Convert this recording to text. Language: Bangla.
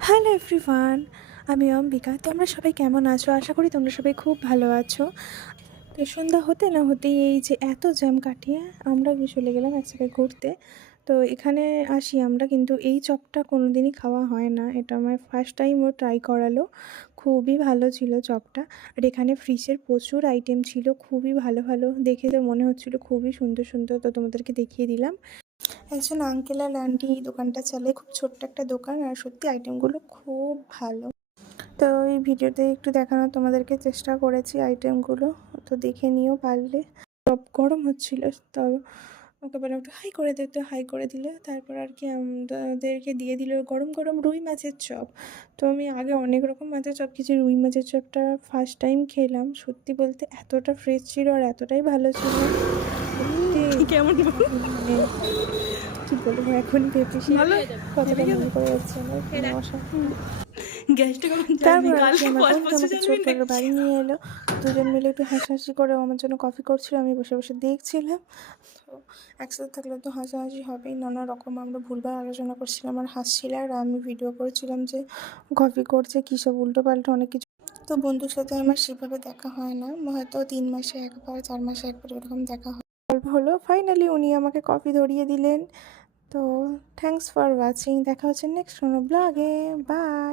হ্যালো এভরিওয়ান, আমি অম্বিকা। তোমরা সবাই কেমন আছো? আশা করি তোমরা সবাই খুব ভালো আছো। তো সন্ধ্যা হতে না হতেই এই যে এত জ্যাম কাটিয়ে আমরা চলে গেলাম এক জায়গায় ঘুরতে। তো এখানে আসি আমরা, কিন্তু এই চপটা কোনো দিনই খাওয়া হয় না। এটা আমার ফার্স্ট টাইম ও ট্রাই করালো। খুবই ভালো ছিল চপটা। আর এখানে ফিশের প্রচুর আইটেম ছিল, খুবই ভালো ভালো দেখে তো মনে হচ্ছিলো খুবই সুন্দর সুন্দর। তো তোমাদেরকে দেখিয়ে দিলাম। একজন আঙ্কেল আর আন্টি এই দোকানটা চালায়, খুব ছোট্ট একটা দোকান, আর সত্যি আইটেমগুলো খুব ভালো। তো এই ভিডিওতে একটু দেখানোর তোমাদেরকে চেষ্টা করেছি আইটেমগুলো, তো দেখে নিও পারলে। সব গরম হচ্ছিল, তো ওকে বলে একটু হাই করে দে, তো হাই করে দিল। তারপর আর কি আমাদেরকে দিয়ে দিল গরম গরম রুই মাছের চপ। তো আমি আগে অনেক রকম মাছের চপ খেয়েছি, রুই মাছের চপটা ফার্স্ট টাইম খেলাম। সত্যি বলতে এতটা ফ্রেশ ছিল আর এতটাই ভালো ছিল। সত্যি কেমন মানে কি বলবো, এখনই ভেবেছি কতটা মনে পড়ে যাচ্ছে আমার অসাধারণ। গ্যাসটা কখন জ্বালবি? তারপর আর কি কালকে আমার কল বন্ধু পরশু আমাকে জ্বালবি চোট না? করে বাড়ি নিয়ে এলো। দুজন মিলে একটু হাসাহাসি করে আমার জন্য কফি করছিল, আমি বসে বসে দেখছিলাম। তো একসাথে থাকলে তো হাসাহাসি হবেই, নানা রকম আমরা ভুলভাল আলোচনা করছিলাম আর হাসছিলাম, আর আমি ভিডিও করেছিলাম যে কফি করছে কী সব উল্টো পাল্টা অনেক কিছু। তো বন্ধুর সাথে আমার সেভাবে দেখা হয় না, হয়তো 3 মাসে একবার 4 মাসে একবার এরকম দেখা হয়। গল্প হলো, ফাইনালি উনি আমাকে কফি ধরিয়ে দিলেন। তো থ্যাংকস ফর ওয়াচিং, দেখা হচ্ছে নেক্সট কোনো ব্লগে। বাই।